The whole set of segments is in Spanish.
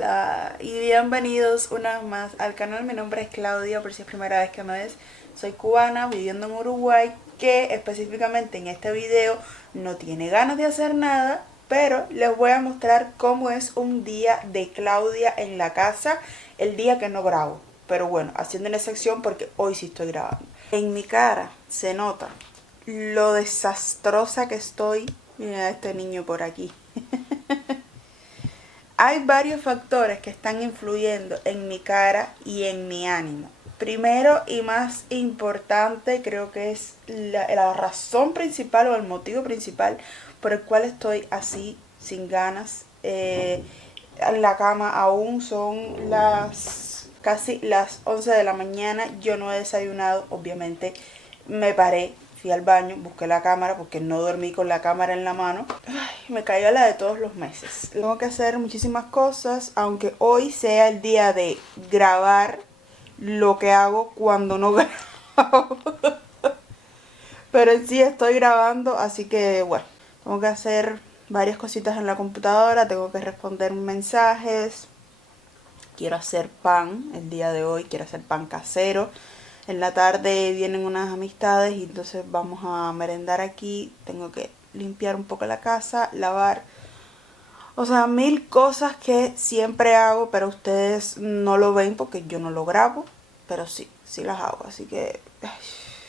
Hola y bienvenidos una vez más al canal. Mi nombre es Claudia, por si es primera vez que me ves. Soy cubana viviendo en Uruguay, que específicamente en este video no tiene ganas de hacer nada, pero les voy a mostrar cómo es un día de Claudia en la casa el día que no grabo. Pero bueno, haciendo una excepción porque hoy sí estoy grabando. En mi cara se nota lo desastrosa que estoy. Mira a este niño por aquí. Hay varios factores que están influyendo en mi cara y en mi ánimo. Primero y más importante, creo que es la razón principal o el motivo principal por el cual estoy así, sin ganas. En la cama aún son casi las 11 de la mañana. Yo no he desayunado, obviamente me paré. Fui al baño, busqué la cámara porque no dormí con la cámara en la mano. Ay, me cayó la de todos los meses. Tengo que hacer muchísimas cosas, aunque hoy sea el día de grabar lo que hago cuando no grabo. Pero en sí estoy grabando, así que bueno, tengo que hacer varias cositas en la computadora, tengo que responder mensajes. Quiero hacer pan el día de hoy, quiero hacer pan casero. En la tarde vienen unas amistades y entonces vamos a merendar aquí. Tengo que limpiar un poco la casa, lavar. O sea, mil cosas que siempre hago, pero ustedes no lo ven porque yo no lo grabo. Pero sí las hago. Así que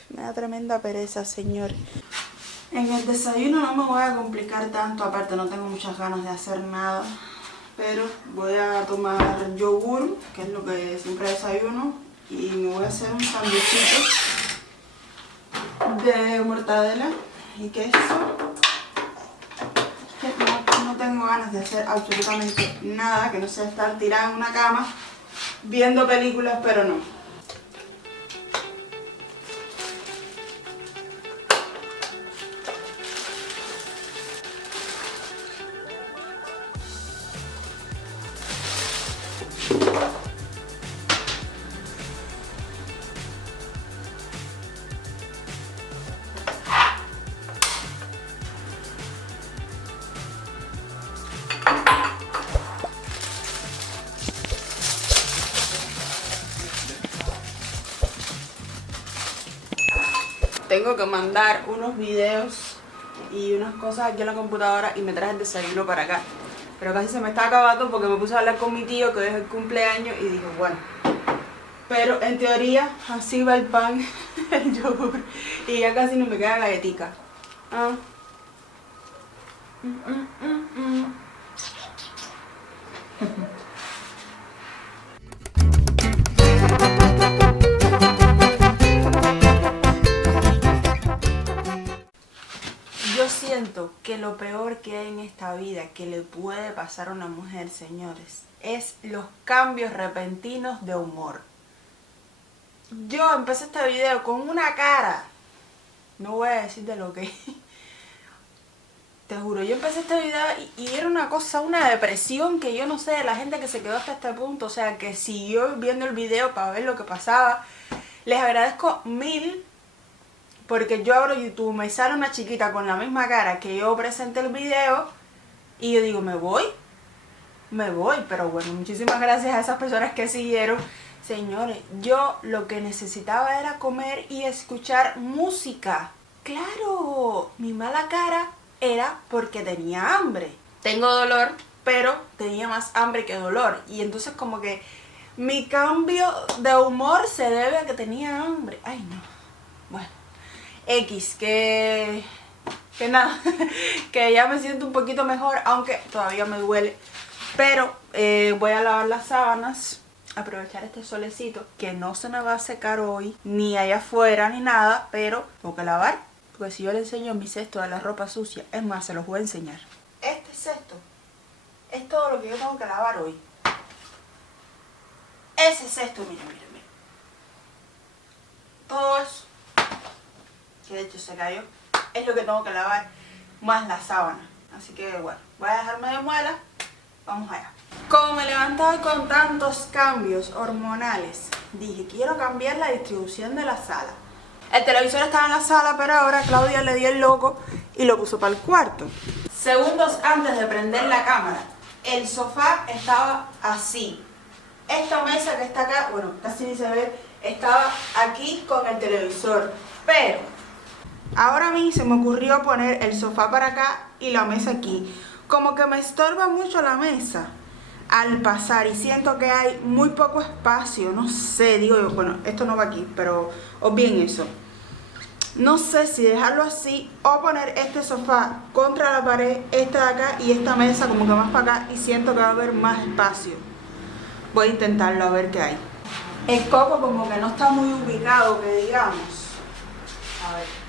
me da tremenda pereza, señor. En el desayuno no me voy a complicar tanto. Aparte no tengo muchas ganas de hacer nada. Pero voy a tomar yogur, que es lo que siempre desayuno. Y me voy a hacer un sándwichito de mortadela y queso. No tengo ganas de hacer absolutamente nada, que no sea estar tirada en una cama viendo películas, pero no. Tengo que mandar unos videos y unas cosas aquí en la computadora y me traje el desayuno para acá. Pero casi se me está acabando porque me puse a hablar con mi tío que hoy es el cumpleaños y dije, bueno. Pero en teoría así va el pan, el yogur y ya casi no me queda galletica. Yo siento que lo peor que hay en esta vida que le puede pasar a una mujer, señores, es los cambios repentinos de humor. Yo empecé este video con una cara, no voy a decir de lo que, te juro, yo empecé este video y era una cosa, una depresión que yo no sé de la gente que se quedó hasta este punto, o sea, que siguió viendo el video para ver lo que pasaba. Les agradezco mil. Porque yo abro YouTube, me sale una chiquita con la misma cara que yo presenté el video y yo digo, me voy, pero bueno, muchísimas gracias a esas personas que siguieron. Señores, yo lo que necesitaba era comer y escuchar música. Claro, mi mala cara era porque tenía hambre. Tengo dolor, pero tenía más hambre que dolor. Y entonces como que mi cambio de humor se debe a que tenía hambre. Ay, no. Bueno. Que nada, que ya me siento un poquito mejor, aunque todavía me duele. Pero voy a lavar las sábanas, aprovechar este solecito, que no se me va a secar hoy, ni allá afuera, ni nada, pero tengo que lavar, porque si yo le enseño mi cesto de la ropa sucia, es más, se los voy a enseñar. Este cesto es todo lo que yo tengo que lavar hoy. Ese cesto, miren. Todo eso, que de hecho se cayó, es lo que tengo que lavar, más la sábana. Así que bueno, voy a dejarme de muela, vamos allá. Como me levantaba con tantos cambios hormonales, dije, quiero cambiar la distribución de la sala. El televisor estaba en la sala, pero ahora Claudia le dio el loco y lo puso para el cuarto. Segundos antes de prender la cámara, el sofá estaba así. Esta mesa que está acá, bueno, casi ni se ve, estaba aquí con el televisor. Pero ahora a mí se me ocurrió poner el sofá para acá y la mesa aquí. Como que me estorba mucho la mesa al pasar y siento que hay muy poco espacio, no sé, digo yo, bueno, esto no va aquí, pero obvien eso. No sé si dejarlo así o poner este sofá contra la pared, esta de acá y esta mesa como que más para acá y siento que va a haber más espacio. Voy a intentarlo a ver qué hay. El coco como que no está muy ubicado, que digamos. A ver.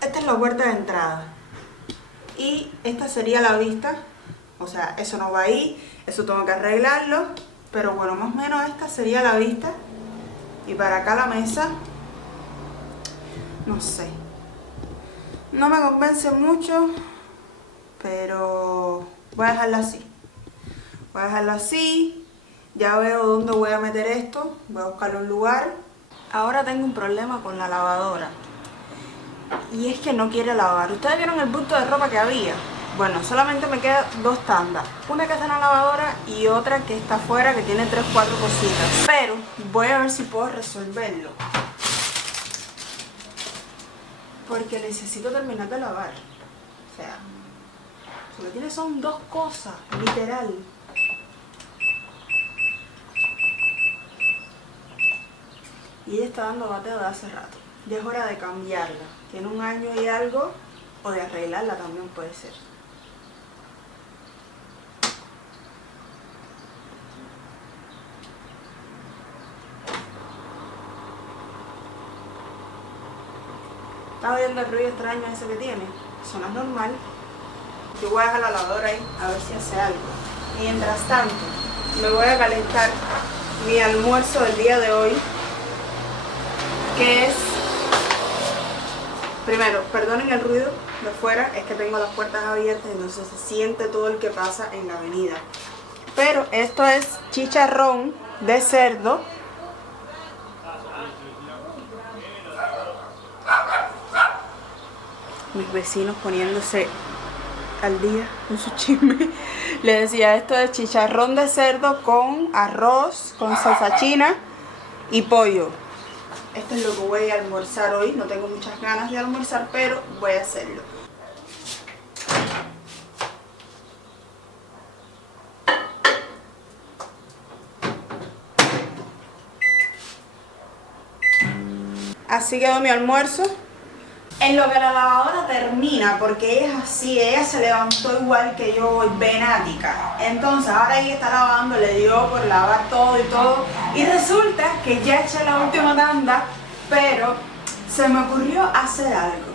Esta es la puerta de entrada y esta sería la vista, o sea, eso no va ahí, eso tengo que arreglarlo, pero bueno, más o menos esta sería la vista y para acá la mesa, no sé, no me convence mucho, pero voy a dejarla así, ya veo dónde voy a meter esto, voy a buscar un lugar. Ahora tengo un problema con la lavadora. Y es que no quiere lavar. ¿Ustedes vieron el bulto de ropa que había? Bueno, solamente me quedan 2 tandas. Una que está en la lavadora y otra que está afuera que tiene 3 o 4 cositas. Pero voy a ver si puedo resolverlo. Porque necesito terminar de lavar. O sea, lo que tiene son 2 cosas, literal. Y ella está dando bateo de hace rato. Ya es hora de cambiarla. Tiene 1 año y algo, o de arreglarla también puede ser. ¿Estás oyendo el ruido extraño ese que tiene? Eso no es normal. Yo voy a dejar la lavadora ahí a ver si hace algo. Mientras tanto, me voy a calentar mi almuerzo del día de hoy, que es... Primero, perdonen el ruido de afuera, es que tengo las puertas abiertas, entonces se siente todo el que pasa en la avenida. Pero esto es chicharrón de cerdo. Mis vecinos poniéndose al día con su chisme. Les decía, esto es chicharrón de cerdo con arroz, con salsa china y pollo. Esto es lo que voy a almorzar hoy. No tengo muchas ganas de almorzar, pero voy a hacerlo. Así quedó mi almuerzo. En lo que la lavadora termina, porque ella es así, ella se levantó igual que yo hoy, venática. Entonces ahora ella está lavando, le dio por lavar todo y todo. Y resulta que ya eché la última tanda, pero se me ocurrió hacer algo.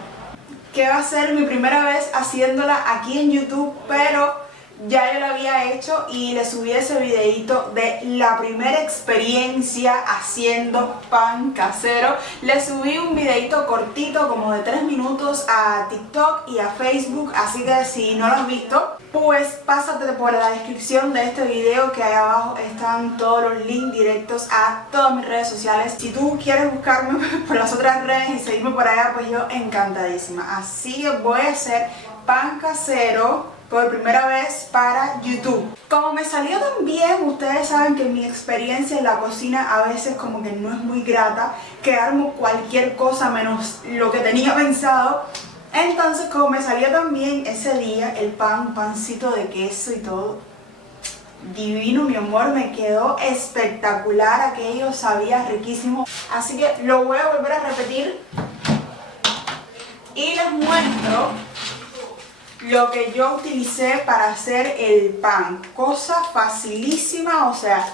Que va a ser mi primera vez haciéndola aquí en YouTube, pero ya yo lo había hecho y le subí ese videito de la primera experiencia haciendo pan casero. Le subí un videito cortito como de 3 minutos a TikTok y a Facebook, así que si no lo has visto, pues pásate por la descripción de este video, que ahí abajo están todos los links directos a todas mis redes sociales. Si tú quieres buscarme por las otras redes y seguirme por allá, pues yo encantadísima. Así que voy a hacer pan casero por primera vez para YouTube. Como me salió tan bien, ustedes saben que mi experiencia en la cocina a veces como que no es muy grata, que armo cualquier cosa menos lo que tenía pensado. Entonces, como me salió tan bien ese día, el pancito de queso y todo, divino, mi amor, me quedó espectacular, aquello sabía riquísimo. Así que lo voy a volver a repetir y les muestro lo que yo utilicé para hacer el pan. Cosa facilísima, o sea,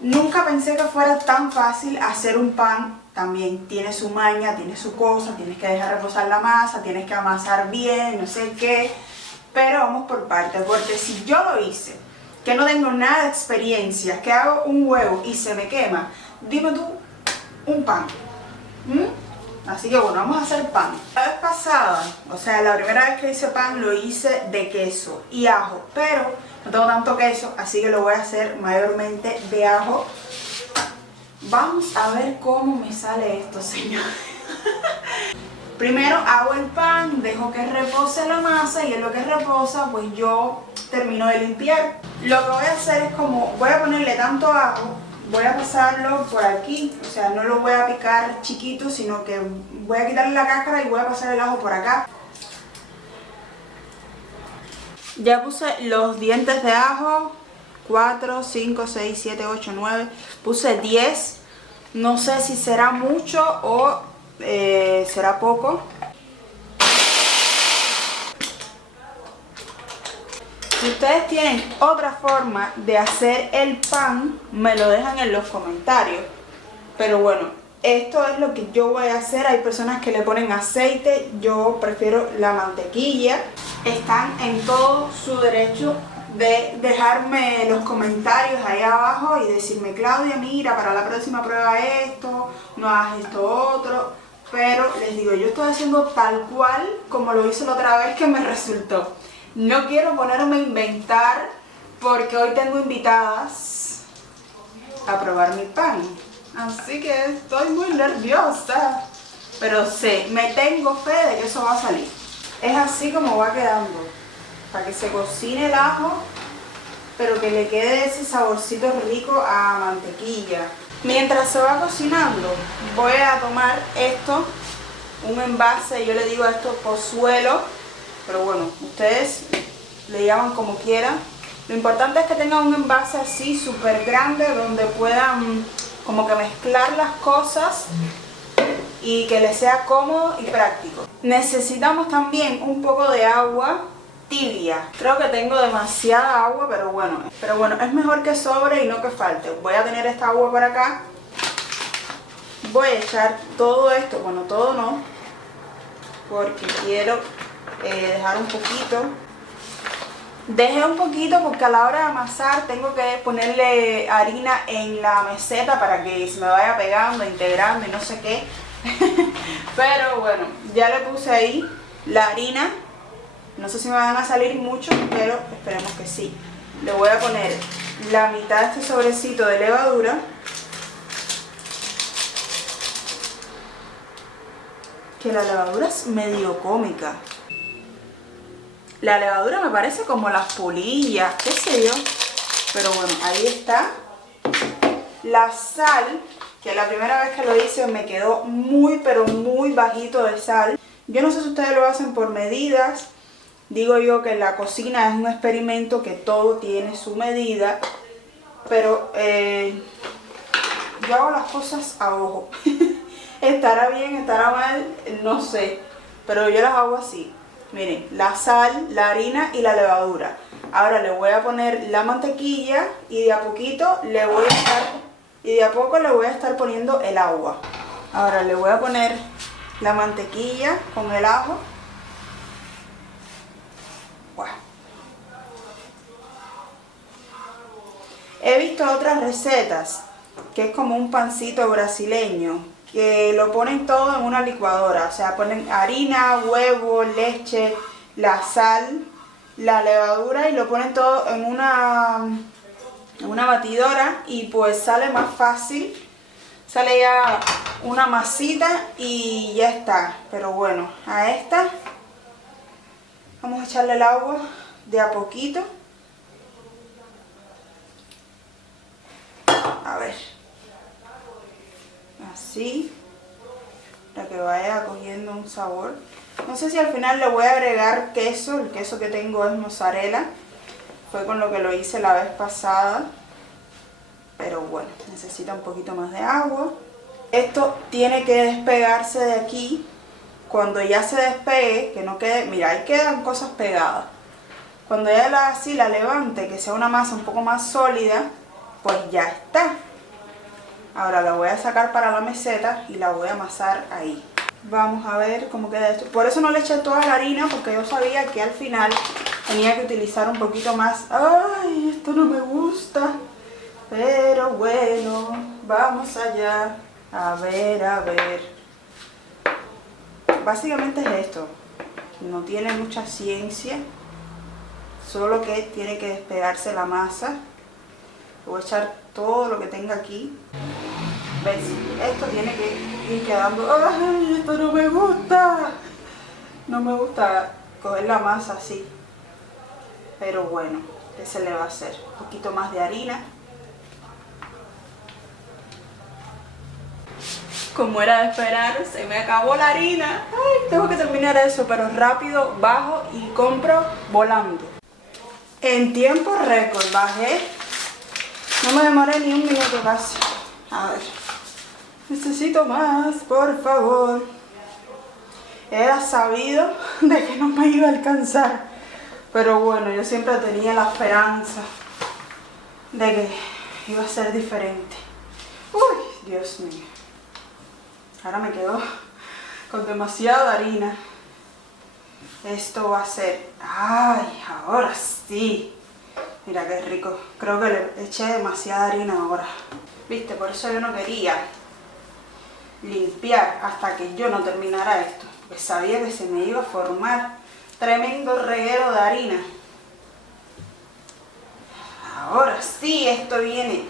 nunca pensé que fuera tan fácil hacer un pan. También tiene su maña, tiene su cosa, tienes que dejar reposar la masa, tienes que amasar bien, no sé qué. Pero vamos por partes, porque si yo lo hice, que no tengo nada de experiencia, que hago un huevo y se me quema, dime tú, un pan. Así que bueno, vamos a hacer pan. La vez pasada, o sea, la primera vez que hice pan lo hice de queso y ajo, pero no tengo tanto queso, así que lo voy a hacer mayormente de ajo. Vamos a ver cómo me sale esto, señor. Primero hago el pan, dejo que repose la masa y en lo que reposa pues yo termino de limpiar. Lo que voy a hacer es como, voy a ponerle tanto ajo, voy a pasarlo por aquí, o sea, no lo voy a picar chiquito, sino que voy a quitarle la cáscara y voy a pasar el ajo por acá. Ya puse los dientes de ajo, 4, 5, 6, 7, 8, 9, puse 10, no sé si será mucho o será poco. Si ustedes tienen otra forma de hacer el pan, me lo dejan en los comentarios. Pero bueno, esto es lo que yo voy a hacer. Hay personas que le ponen aceite, yo prefiero la mantequilla. Están en todo su derecho de dejarme los comentarios ahí abajo y decirme, Claudia, mira, para la próxima prueba esto, no hagas esto otro. Pero les digo, yo estoy haciendo tal cual como lo hice la otra vez que me resultó. No quiero ponerme a inventar porque hoy tengo invitadas a probar mi pan. Así que estoy muy nerviosa. Pero sé, me tengo fe de que eso va a salir. Es así como va quedando. Para que se cocine el ajo, pero que le quede ese saborcito rico a mantequilla. Mientras se va cocinando, voy a tomar esto, un envase, yo le digo a esto pozuelo, pero bueno, ustedes le llaman como quieran. Lo importante es que tengan un envase así súper grande donde puedan como que mezclar las cosas y que les sea cómodo y práctico. Necesitamos también un poco de agua tibia. Creo que tengo demasiada agua, pero bueno, es mejor que sobre y no que falte. Voy a tener esta agua por acá. Voy a echar todo esto, bueno, todo no, porque quiero dejar un poquito. Dejé un poquito porque a la hora de amasar tengo que ponerle harina en la meseta para que se me vaya pegando, integrando y no sé qué. Pero bueno, ya le puse ahí la harina. No sé si me van a salir muchos, pero esperemos que sí. Le voy a poner la mitad de este sobrecito de levadura. Que la levadura es medio cómica. La levadura me parece como las polillas, qué sé yo. Pero bueno, ahí está. La sal, que la primera vez que lo hice me quedó muy, pero muy bajito de sal. Yo no sé si ustedes lo hacen por medidas. Digo yo que la cocina es un experimento, que todo tiene su medida. Pero yo hago las cosas a ojo. Estará bien, estará mal, no sé. Pero yo las hago así. Miren, la sal, la harina y la levadura. Ahora le voy a poner la mantequilla y de a poquito le voy a estar, y de a poco le voy a estar poniendo el agua. Ahora le voy a poner la mantequilla con el ajo. Wow. He visto otras recetas que es como un pancito brasileño, que lo ponen todo en una licuadora, o sea, ponen harina, huevo, leche, la sal, la levadura y lo ponen todo en una batidora y pues sale más fácil, sale ya una masita y ya está. Pero bueno, a esta vamos a echarle el agua de a poquito. A ver. Así, para que vaya cogiendo un sabor. No sé si al final le voy a agregar queso. El queso que tengo es mozzarella, fue con lo que lo hice la vez pasada. Pero bueno, necesita un poquito más de agua. Esto tiene que despegarse de aquí. Cuando ya se despegue, que no quede, mira, ahí quedan cosas pegadas. Cuando ya así la levante, que sea una masa un poco más sólida, pues ya está. Ahora la voy a sacar para la meseta y la voy a amasar ahí. Vamos a ver cómo queda esto. Por eso no le eché toda la harina, porque yo sabía que al final tenía que utilizar un poquito más. ¡Ay! Esto no me gusta. Pero bueno, vamos allá. A ver, a ver. básicamente es esto. No tiene mucha ciencia, solo que tiene que despegarse la masa. Voy a echar todo lo que tenga aquí. ¿Ves? Esto tiene que ir quedando... ¡Ay, esto no me gusta! No me gusta coger la masa así. Pero bueno, ¿qué se le va a hacer? Un poquito más de harina. Como era de esperar, se me acabó la harina. Ay, tengo que terminar eso, pero rápido bajo y compro volando. En tiempo récord bajé. No me demoré ni un minuto casi. A ver. Necesito más, por favor. Era sabido de que no me iba a alcanzar. Pero bueno, yo siempre tenía la esperanza de que iba a ser diferente. Uy, Dios mío. Ahora me quedo con demasiada harina. Esto va a ser... ¡Ay! Ahora sí. Mira qué rico. Creo que le eché demasiada harina ahora. ¿Viste? Por eso yo no quería limpiar hasta que yo no terminara esto. Porque sabía que se me iba a formar tremendo reguero de harina. Ahora sí, esto viene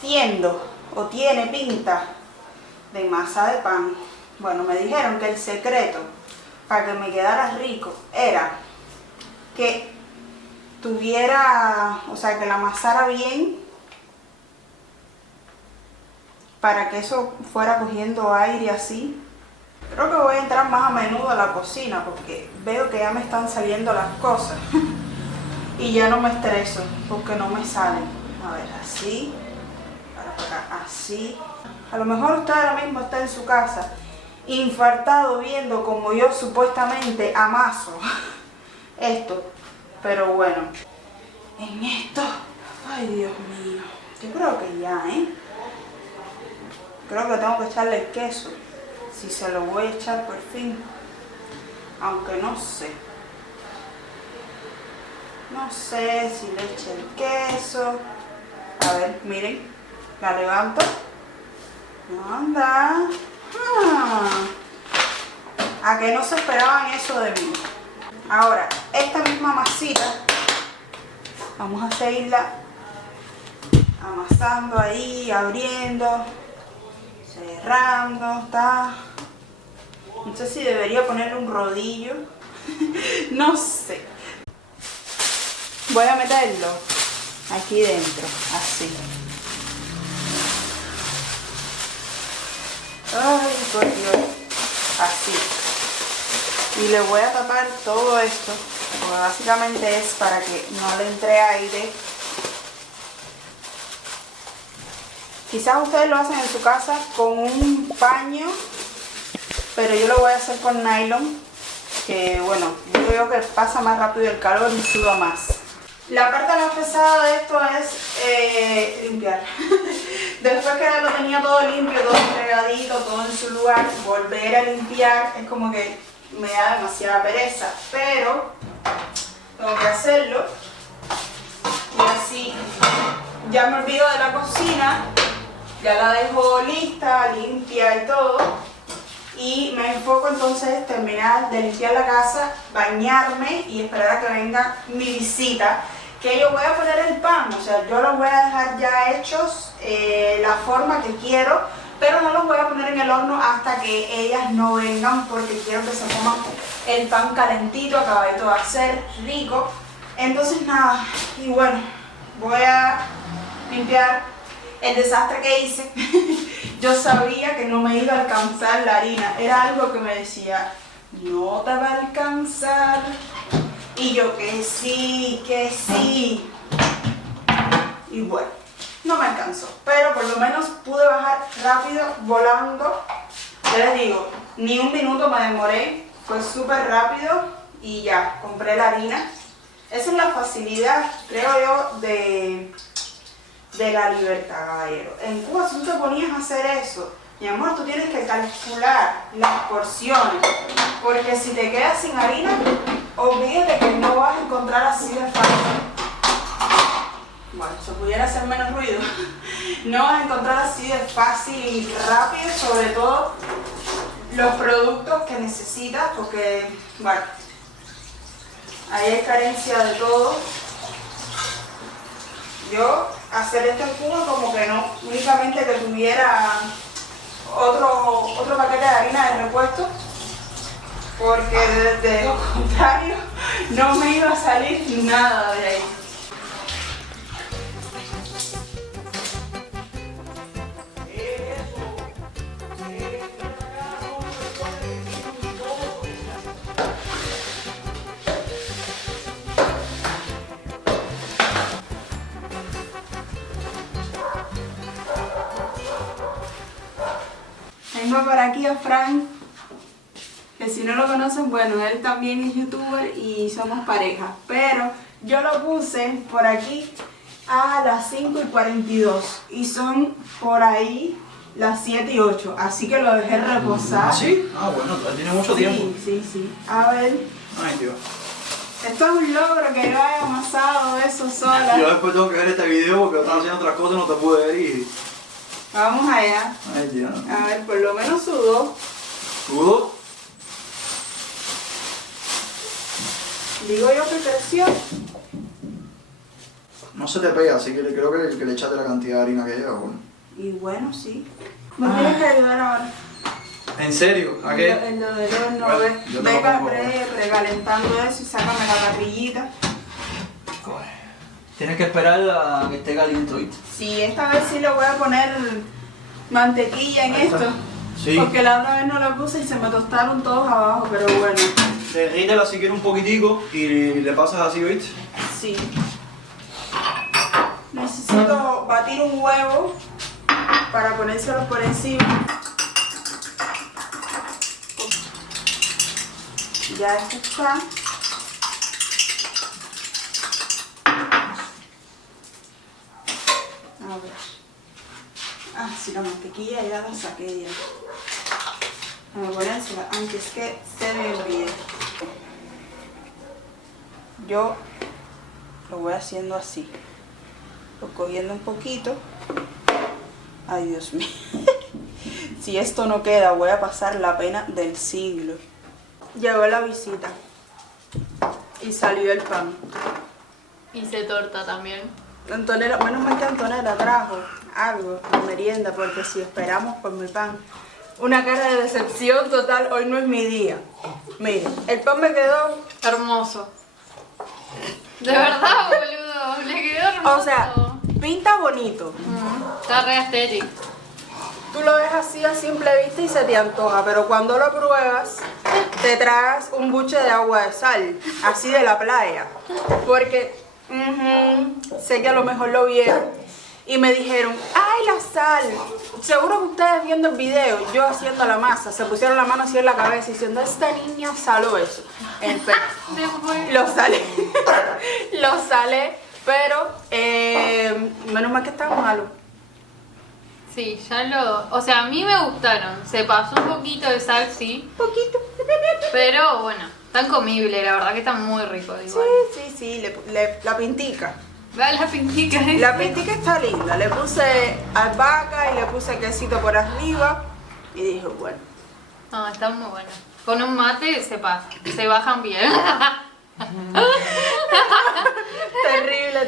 siendo o tiene pinta de masa de pan. Bueno, me dijeron que el secreto para que me quedara rico era que tuviera, o sea, que la amasara bien para que eso fuera cogiendo aire así. Creo que voy a entrar más a menudo a la cocina porque veo que ya me están saliendo las cosas y ya no me estreso porque no me salen. A ver, así, para acá, así. A lo mejor usted ahora mismo está en su casa infartado viendo como yo supuestamente amaso esto, pero bueno, en esto, ay Dios mío, yo creo que ya, creo que tengo que echarle el queso, si se lo voy a echar por fin, aunque no sé si le eche el queso. A ver, miren, la levanto, anda. ¿A que no se esperaban eso de mí? Ahora, esta misma masita, vamos a seguirla amasando ahí, abriendo, cerrando, está. No sé si debería ponerle un rodillo, no sé. Voy a meterlo aquí dentro, así. Ay, por Dios, así. Y le voy a tapar todo esto, porque básicamente es para que no le entre aire. Quizás ustedes lo hacen en su casa con un paño, pero yo lo voy a hacer con nylon, que bueno, yo creo que pasa más rápido el calor y suda más. La parte más pesada de esto es limpiar. Después que lo tenía todo limpio, todo entregadito, todo en su lugar, volver a limpiar es como que me da demasiada pereza. Pero tengo que hacerlo. Y así ya me olvido de la cocina, ya la dejo lista, limpia y todo. Y me enfoco entonces en terminar de limpiar la casa, bañarme y esperar a que venga mi visita. Que yo voy a poner el pan, o sea, yo los voy a dejar ya hechos, la forma que quiero, pero no los voy a poner en el horno hasta que ellas no vengan porque quiero que se coman el pan calentito, acabadito de hacer, rico. Entonces nada, y bueno, voy a limpiar el desastre que hice. Yo sabía que no me iba a alcanzar la harina, era algo que me decía, no te va a alcanzar. Y yo que sí, que sí. Y bueno, no me alcanzó. Pero por lo menos pude bajar rápido, volando. Ya les digo, ni un minuto me demoré. Fue súper rápido y ya, compré la harina. Esa es la facilidad, creo yo, de la libertad, caballero. En Cuba, si tú te ponías a hacer eso, mi amor, tú tienes que calcular las porciones. Porque si te quedas sin harina, olvídate que no vas a encontrar así de fácil. Bueno, si pudiera hacer menos ruido. No vas a encontrar así de fácil y rápido, sobre todo los productos que necesitas, porque, bueno, ahí hay carencia de todo. Yo hacer esto en Cuba como que no, únicamente que tuviera otro paquete de harina de repuesto, porque de lo contrario no me iba a salir nada de ahí. Tengo por aquí a Frank, que si no lo conocen, bueno, él también es youtuber y somos pareja, pero yo lo puse por aquí a las 5:42 y son por ahí las 7:08, así que lo dejé reposar. ¿Ah, sí? Ah, bueno, tiene mucho tiempo. Sí. A ver. Ay, Dios. Esto es un logro que yo haya amasado eso sola. Yo después tengo que ver este video porque estaba haciendo otras cosas y no te pude ver y... Vamos allá. Ay, Dios. A ver, por lo menos sudó. ¿Sudó? Digo yo que creció. No se te pega, así que creo que le echaste la cantidad de harina que lleva, bueno. Y bueno, sí. Me tienes que ayudar ahora. ¿En serio? ¿A qué? En lo del horno, Bueno, yo te lo venga pongo. recalentando eso y sácame la parrillita. Coge. Tienes que esperar a que esté caliente, ¿viste? Sí, esta vez sí le voy a poner mantequilla en Ahí está. esto. Sí. Porque la otra vez no la puse y se me tostaron todos abajo, pero bueno. Derrítela si quieres un poquitico y le pasas así, ¿viste? Sí. Necesito batir un huevo para ponérselo por encima. Ya esto está. A ver. Ah, sí, la mantequilla ya la saqué ya. Voy a ponérsela antes que se me olvide. Yo lo voy haciendo así. Lo cogiendo un poquito. Ay, Dios mío. Si esto no queda, voy a pasar la pena del siglo. Llegó la visita. Y salió el pan. Hice torta también. Antonella, menos mal que Antonella trajo algo de merienda, porque si esperamos por mi pan. Una cara de decepción total, hoy no es mi día. Miren, el pan me quedó, Hermoso. De verdad, boludo. Le quedó hermoso. o sea, pinta bonito. Está re estético. Tú lo ves así a simple vista y se te antoja, pero cuando lo pruebas, te tragas un buche de agua de sal, así de la playa. Porque sé que a lo mejor lo vieron y me dijeron, ¡ay, la sal! Seguro que ustedes viendo el video, yo haciendo la masa, se pusieron la mano así en la cabeza diciendo, esta niña saló eso. En efecto, Después. lo salé, lo salé, pero menos mal que estaba malo. Sí, ya lo... O sea, a mí me gustaron. Se pasó un poquito de sal, sí. Poquito. Pero bueno, están comibles. La verdad que están muy ricos igual. Sí, la pintica. Vea la pintica. La pintica está linda. Le puse albahaca y le puse quesito por arriba. Y dije, bueno. No, están muy buenos. Con un mate se pasa. Se bajan bien.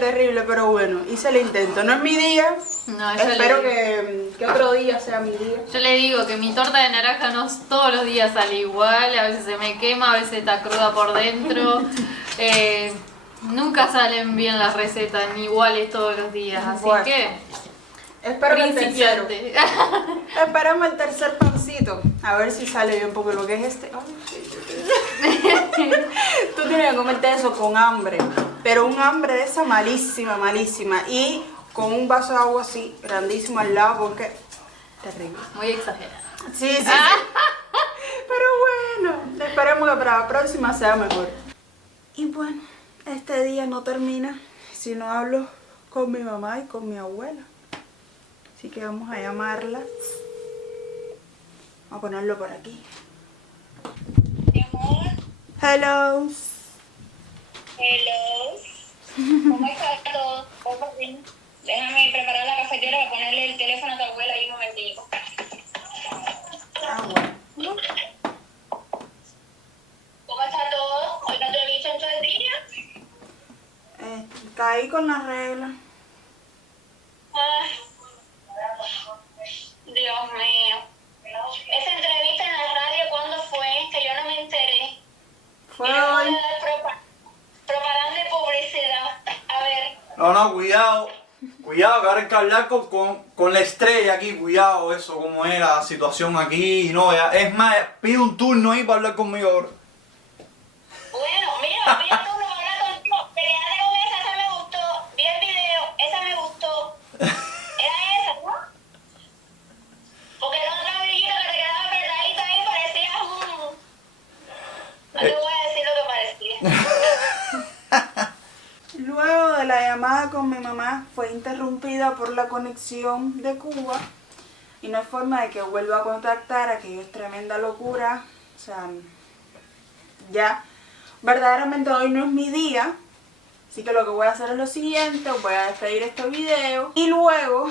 Terrible, pero bueno, hice el intento. No es mi día. No, yo Espero le- que otro día sea mi día. Yo le digo que mi torta de naranja no todos los días sale igual, a veces se me quema, a veces está cruda por dentro. Nunca salen bien las recetas, ni iguales todos los días, así Bueno. que Espero que el tercero. principiante. Esperamos el tercer pancito. A ver si sale bien, porque lo que es este. Tú tienes que comerte eso con hambre. Pero un hambre de esa malísima. Y con un vaso de agua así, grandísimo al lado, porque. Terrible. Muy exagerada. Sí. Pero bueno, esperemos que para la próxima sea mejor. Y bueno, este día no termina si no hablo con mi mamá y con mi abuela. Así que vamos a llamarla. Vamos a ponerlo por aquí. Mi amor, Hello. hello. ¿Cómo está todo? ¿Todo bien? Déjame preparar la cafetera para ponerle el teléfono a tu abuela ahí un momentico. Ah, bueno. con la regla. Ay, Dios mío. Esa entrevista en la radio, ¿cuándo fue? Que yo no me enteré. Fue Y no voy hoy. a dar propaganda y publicidad. A ver. No, cuidado. Cuidado, que ahora hay que hablar con la estrella aquí. Cuidado, eso, cómo es la situación aquí. No, ya, es más, pide un turno ahí para hablar conmigo ahora. Bueno, mira tú no hablas contigo. Peleate con esa me gustó. Vi el video, esa me gustó. Era esa, ¿no? Porque el otro brillito que te quedaba apretadito ahí parecía un... No te voy a decir lo que parecía. Luego de la llamada con mi mamá fue interrumpida por la conexión de Cuba y no hay forma de que vuelva a contactar, aquello es tremenda locura. O sea, ya verdaderamente hoy no es mi día, así que lo que voy a hacer es lo siguiente, voy a despedir este video y luego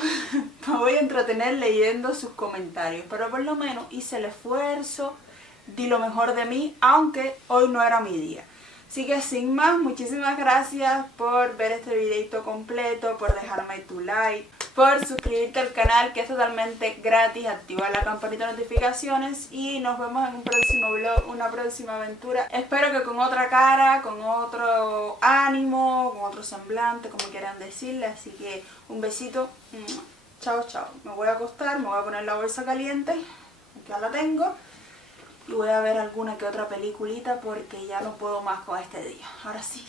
me voy a entretener leyendo sus comentarios, pero por lo menos hice el esfuerzo, di lo mejor de mí, aunque hoy no era mi día. Así que sin más, muchísimas gracias por ver este videito completo, por dejarme tu like, por suscribirte al canal que es totalmente gratis, activar la campanita de notificaciones y nos vemos en un próximo vlog, una próxima aventura. Espero que con otra cara, con otro ánimo, con otro semblante, como quieran decirle. Así que un besito, chao chao. Me voy a acostar, me voy a poner la bolsa caliente, ya la tengo. Y voy a ver alguna que otra peliculita porque ya no puedo más con este día. Ahora sí.